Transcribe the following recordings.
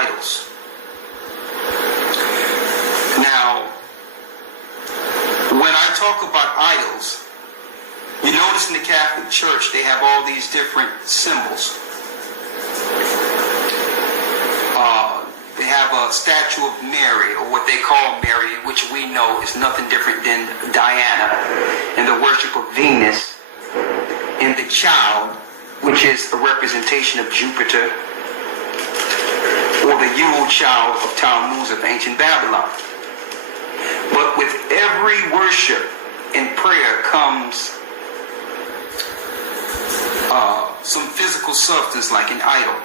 idols. Now, when I talk about idols, you notice in the Catholic Church they have all these different symbols. They have a statue of Mary, or what they call Mary, which we know is nothing different than Diana, and the worship of Venus, and the child, which is a representation of Jupiter, or the Yule child of Tammuz of ancient Babylon. But with every worship and prayer comes some physical substance like an idol.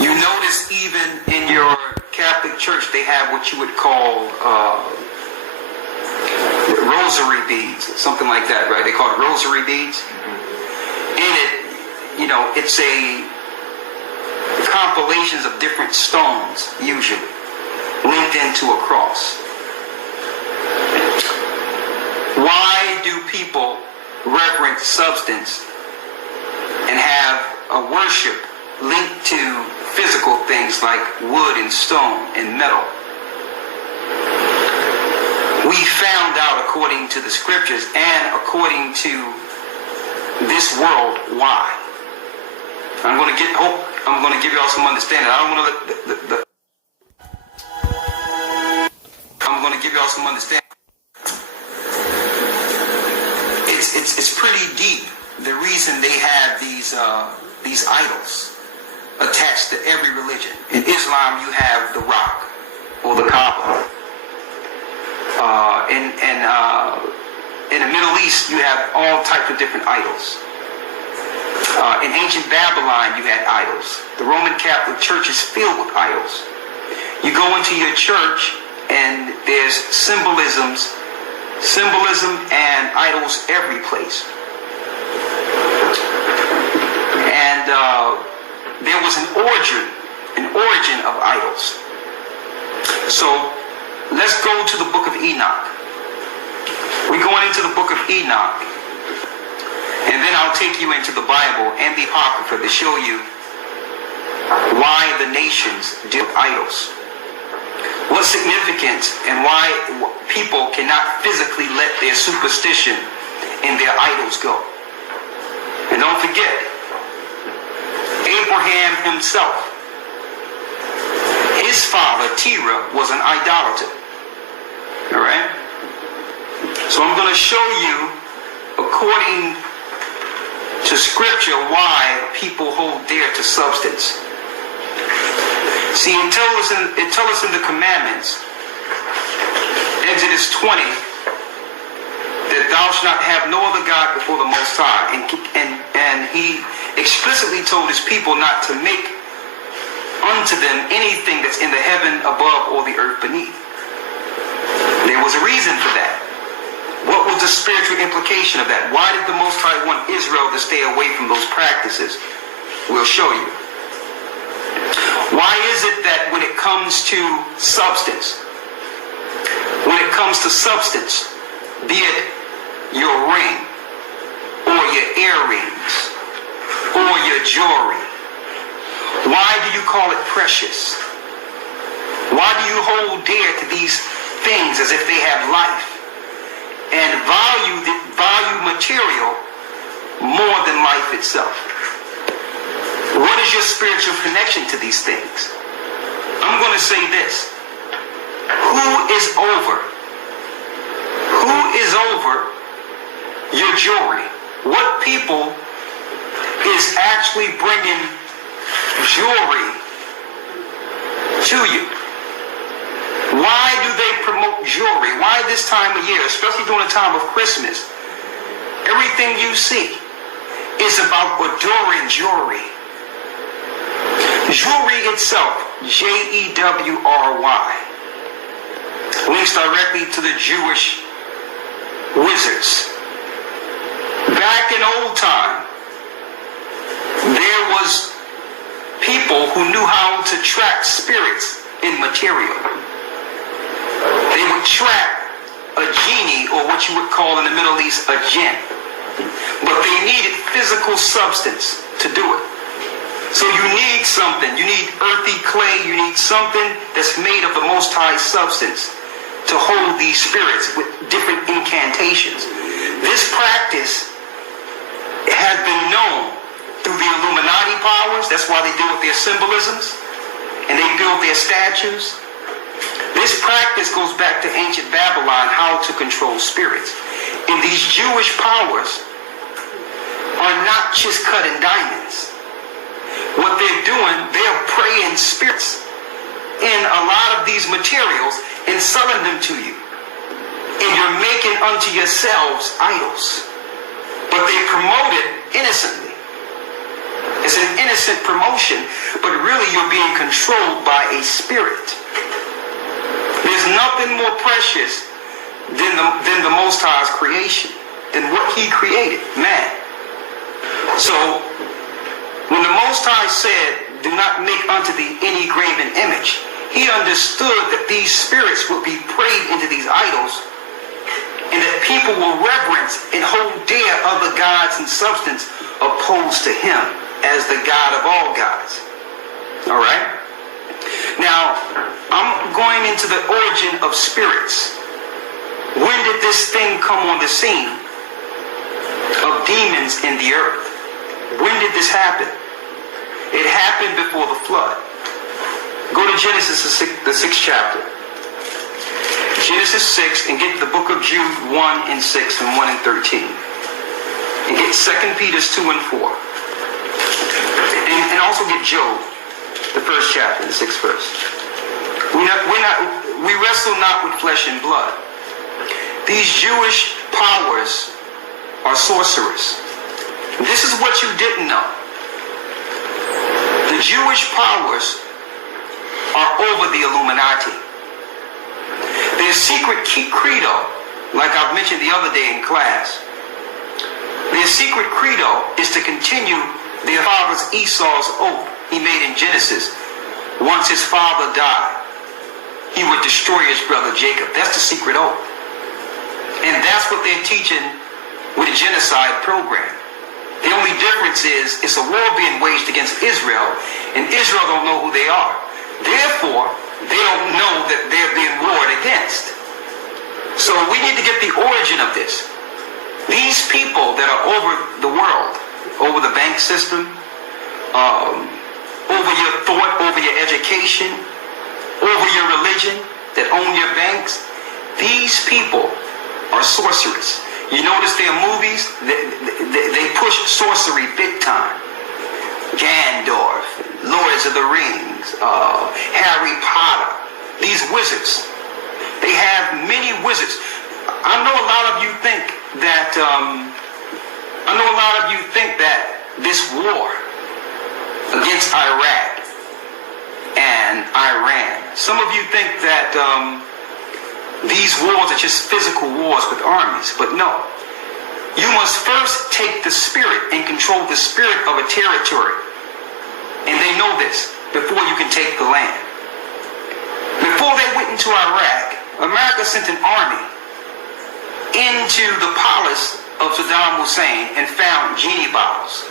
You notice even in your Catholic Church they have what you would call rosary beads, something like that, right? They call it rosary beads. In it, it's a compilations of different stones, usually, linked into a cross. Why do people reverence substance and have a worship linked to physical things like wood and stone and metal? We found out, according to the scriptures and according to this world, why. I'm going to give y'all some understanding. I'm going to give y'all some understanding. It's pretty deep. The reason they have these idols attached to every religion. In Islam, you have the rock or the Kaaba. In the Middle East, you have all types of different idols. In ancient Babylon, you had idols. The Roman Catholic Church is filled with idols. You go into your church, and there's symbolism and idols every place. And there was an origin of idols. So let's go to the book of Enoch. We're going into the book of Enoch, and then I'll take you into the Bible and the Apocrypha to show you why the nations did idols. What's significant and why people cannot physically let their superstition and their idols go. And don't forget, Abraham himself, his father Terah was an idolater. All right? So I'm going to show you, according to scripture, why people hold dear to substance. See, it tells us in the commandments, Exodus 20, that thou shalt not have no other God before the Most High. And he explicitly told his people not to make unto them anything that's in the heaven above or the earth beneath. There was a reason for that. What was the spiritual implication of that? Why did the Most High want Israel to stay away from those practices? We'll show you. Why is it that when it comes to substance, be it your ring, or your earrings, or your jewelry, why do you call it precious? Why do you hold dear to these things as if they have life and value material more than life itself? What is your spiritual connection to these things? I'm going to say this. Who is over your jewelry? What people is actually bringing jewelry to you? Why do they promote jewelry? Why this time of year, especially during the time of Christmas? Everything you see is about adoring jewelry. Jewelry itself, Jewry, links directly to the Jewish wizards. Back in old time, there was people who knew how to track spirits in material. They would track a genie, or what you would call in the Middle East a jinn. But they needed physical substance to do it. So you need something. You need earthy clay. You need something that's made of the Most High substance to hold these spirits with different incantations. This practice has been known through the Illuminati powers. That's why they deal with their symbolisms and they build their statues. This practice goes back to ancient Babylon, how to control spirits. And these Jewish powers are not just cutting diamonds. What they're doing, they're praying spirits in a lot of these materials and selling them to you. And you're making unto yourselves idols. But they promote it innocently. It's an innocent promotion, but really you're being controlled by a spirit. There's nothing more precious than the Most High's creation, than what he created, man. So, when the Most High said, do not make unto thee any graven image, he understood that these spirits would be prayed into these idols, and that people will reverence and hold dear other gods and substance opposed to him as the God of all gods. All right? Now, I'm going into the origin of spirits. When did this thing come on the scene of demons in the earth? When did this happen? It happened before the flood. Go to Genesis, the 6th chapter. Genesis 6, and get the book of Jude 1 and 6 and 1 and 13. And get 2 Peter 2 and 4. And also get Job, the 1st chapter, the 6th verse. We wrestle not with flesh and blood. These Jewish powers are sorcerers. This is what you didn't know. The Jewish powers are over the Illuminati. Their secret credo, like I've mentioned the other day in class, their secret credo is to continue their father's Esau's oath he made in Genesis. Once his father died, he would destroy his brother Jacob. That's the secret oath. And that's what they're teaching with a genocide program. The only difference is it's a war being waged against Israel, and Israel don't know who they are. Therefore, they don't know that they're being warred against. So we need to get the origin of this. These people that are over the world, over the bank system, over your thought, over your education, over your religion, that own your banks, these people are sorcerers. You notice their movies, they push sorcery big time. Gandalf, Lords of the Rings, Harry Potter, these wizards. They have many wizards. I know a lot of you think that this war against Iraq and Iran, some of you think that these wars are just physical wars with armies, but no. You must first take the spirit and control the spirit of a territory. And they know this before you can take the land. Before they went into Iraq, America sent an army into the palace of Saddam Hussein and found genie bottles.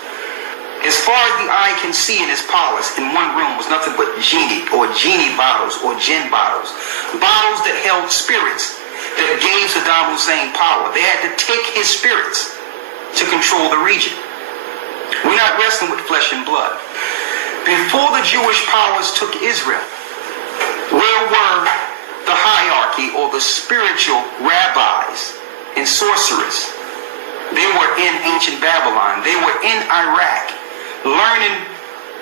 As far as the eye can see in his palace, in one room was nothing but genie bottles or gin bottles. Bottles that held spirits that gave Saddam Hussein power. They had to take his spirits to control the region. We're not wrestling with flesh and blood. Before the Jewish powers took Israel, where were the hierarchy or the spiritual rabbis and sorcerers? They were in ancient Babylon. They were in Iraq, learning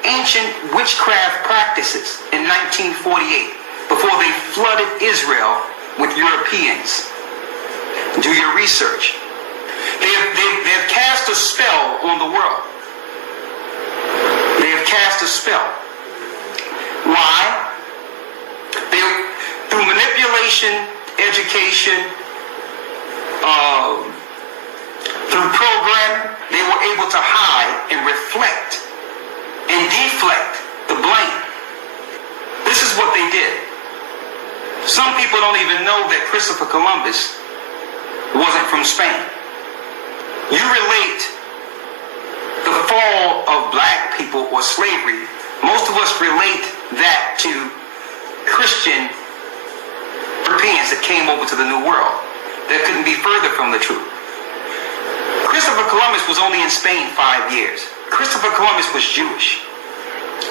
ancient witchcraft practices in 1948 before they flooded Israel with Europeans. Do your research. They've cast a spell on the world. They have cast a spell. Why? Through manipulation, education, through programming, they were able to hide and reflect and deflect the blame. This is what they did. Some people don't even know that Christopher Columbus wasn't from Spain. You relate the fall of black people or slavery, most of us relate that to Christian Europeans that came over to the New World. That couldn't be further from the truth. Christopher Columbus was only in Spain 5 years. Christopher Columbus was Jewish.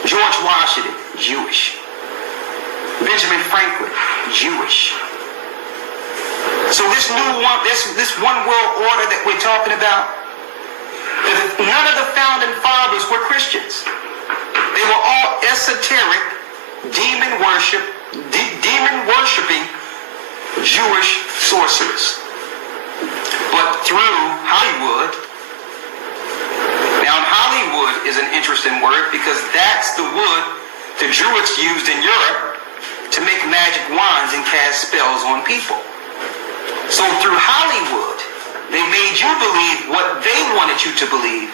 George Washington, Jewish. Benjamin Franklin, Jewish. So this one world order that we're talking about, none of the founding fathers were Christians. They were all esoteric, demon-worshiping Jewish sorcerers. But through Hollywood, now Hollywood is an interesting word because that's the wood the Druids used in Europe to make magic wands and cast spells on people. So through Hollywood, they made you believe what they wanted you to believe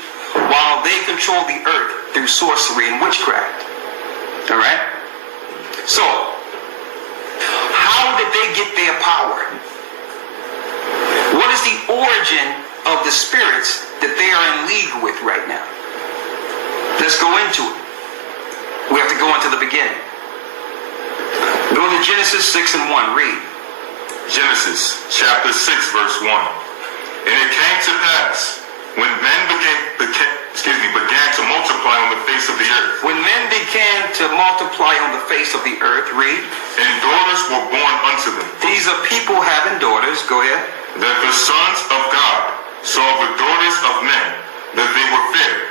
while they controlled the earth through sorcery and witchcraft. All right? So, how did they get their power? What is the origin of the spirits that they are in league with right now? Let's go into it. We have to go into the beginning. Go to Genesis 6 and 1. Read. Genesis chapter 6 verse 1. And it came to pass when men began to multiply on the face of the earth. When men began to multiply on the face of the earth, read. And daughters were born unto them. These are people having daughters. Go ahead. That the sons of God saw the daughters of men, that they were fair,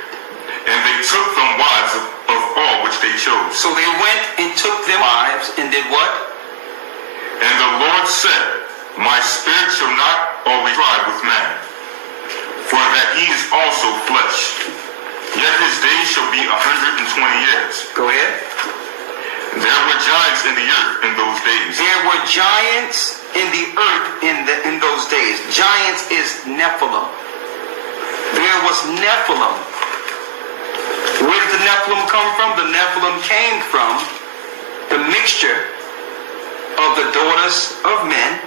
and they took them wives of all which they chose. So they went and took them wives and did what? And the Lord said, My spirit shall not always strive with man, for that he is also flesh. Yet his days shall be 120 years. Go ahead. There were giants in the earth in those days. There were giants in the earth in those days. Giants is Nephilim. There was Nephilim. Where did the Nephilim come from? The Nephilim came from the mixture of the daughters of men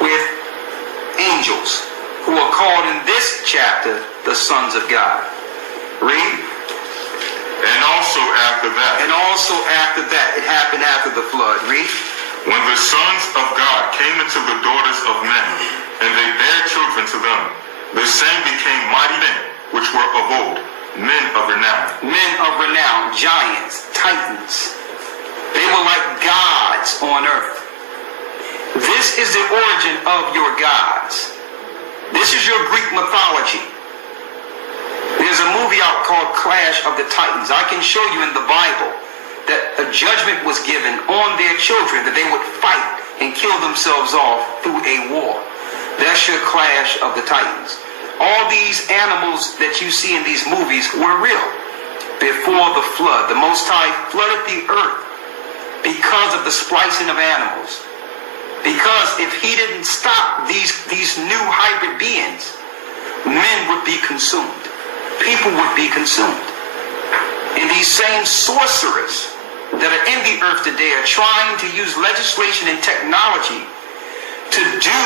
with angels, who are called in this chapter the sons of God. Read. And also after that. It happened after the flood. Read. When the sons of God came into the daughters of men, and they bare children to them, the same became mighty men, which were of old, men of renown. Men of renown, giants, titans. They were like gods on earth. This is the origin of your gods. This is your Greek mythology. There's a movie out called Clash of the Titans. I can show you in the Bible that a judgment was given on their children, that they would fight and kill themselves off through a war. That's your Clash of the Titans. All these animals that you see in these movies were real. Before the flood, the Most High flooded the earth because of the splicing of animals. Because if he didn't stop these new hybrid beings, men would be consumed. People would be consumed. And these same sorcerers that are in the earth today are trying to use legislation and technology to do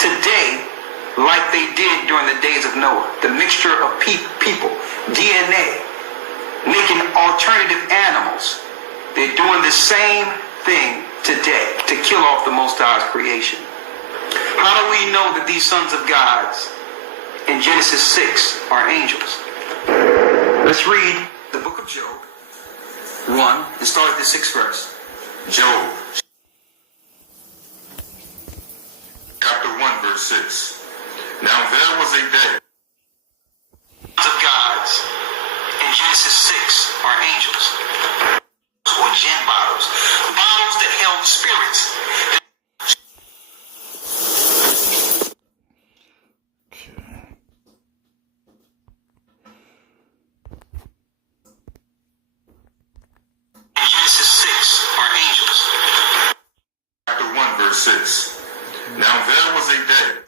today like they did during the days of Noah. The mixture of people, DNA, making alternative animals. They're doing the same thing today to kill off the Most High's creation. How do we know that these sons of gods in Genesis 6 are angels? Let's read the book of Job 1 and start at the 6th verse. Job chapter 1 verse 6. Now there was a day. Of gods in Genesis 6 are angels, or gin bottles that held spirits. In Genesis 6 are angels. Chapter 1 verse 6. Now there was a day.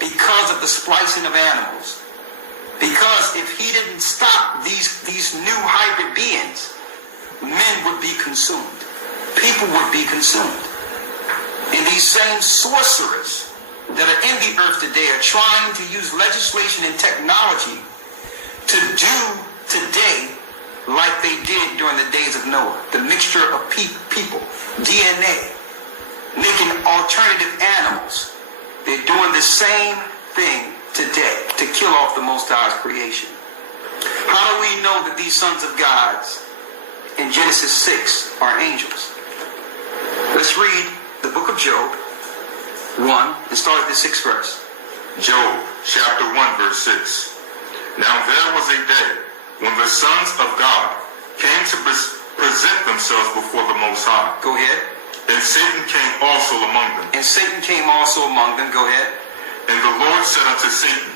Because of the splicing of animals. Because if he didn't stop these new hybrid beings, men would be consumed. People would be consumed. And these same sorcerers that are in the earth today are trying to use legislation and technology to do today like they did during the days of Noah. The mixture of people, DNA, making alternative animals. They're doing the same thing today to kill off the Most High's creation. How do we know that these sons of God in Genesis 6 are angels? Let's read the book of Job 1 and start at the 6th verse. Job chapter 1 verse 6. Now there was a day when the sons of God came to present themselves before the Most High. Go ahead. And Satan came also among them. And Satan came also among them. Go ahead. And the Lord said unto Satan,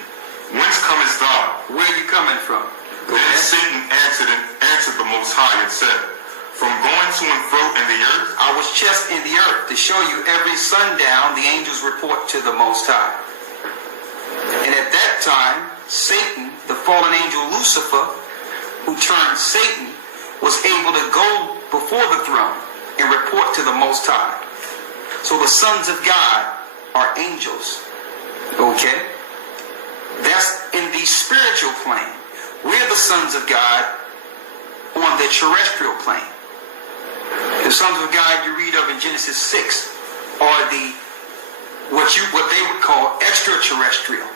Whence comest thou? Where are you coming from? Go Then ahead. Satan answered the Most High and said, From going to and fro in the earth? I was just in the earth to show you every sundown the angels report to the Most High. And at that time, Satan, the fallen angel Lucifer, who turned Satan, was able to go before the throne and report to the Most High. So the sons of God are angels. Okay? That's in the spiritual plane. We're the sons of God on the terrestrial plane. The sons of God you read of in Genesis 6 are what they would call extraterrestrial,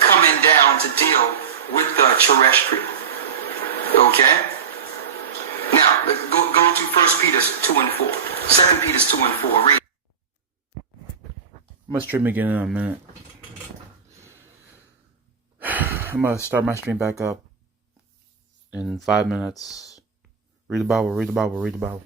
coming down to deal with the terrestrial. Okay? Now, go to 1 Peter 2 and 4. 2 Peter 2 and 4. Read. I'm gonna stream again in a minute. I'm gonna start my stream back up in 5 minutes. Read the Bible, read the Bible, read the Bible.